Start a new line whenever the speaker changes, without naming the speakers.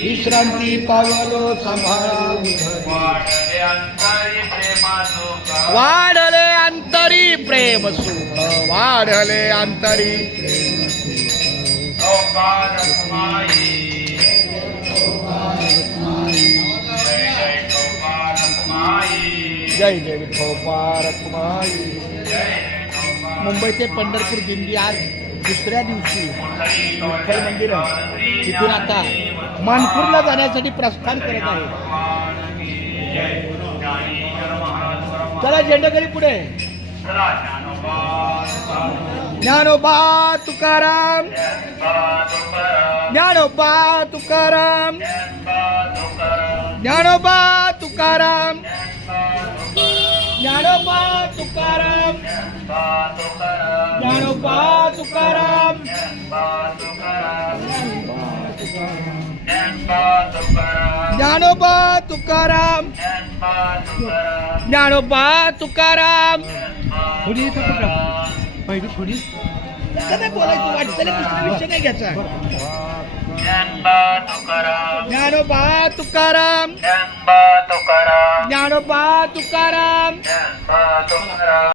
विश्रांती पावलो सांभाळा
वाढले अंतरी
प्रेम सुख वाढले अंतरी
जय जय
विठोबा रखमाई. मुंबई ते पंढरपूर दिंडी आज दुसऱ्या दिवशी विठ्ठल मंदिरं तिथून आता मानपूरला जाण्यासाठी प्रस्थान करत आहे. चला झेंडेकरी पुढे. ज्ञानोबा तुकाराम. ज्ञानोबा तुकाराम. ज्ञानोबा तुकाराम. ज्ञानोबा तुकाराम. ज्ञानोबा ज्ञानोबा तुकाराम. ज्ञानोबा तुकाराम. थोडी इथं पकडा. पहिली थोडी काय बोलायचं वाटतं दुसरा विषय नाही घ्यायचा. ज्ञानोबा तुकाराम. ज्ञानोबा तुकाराम.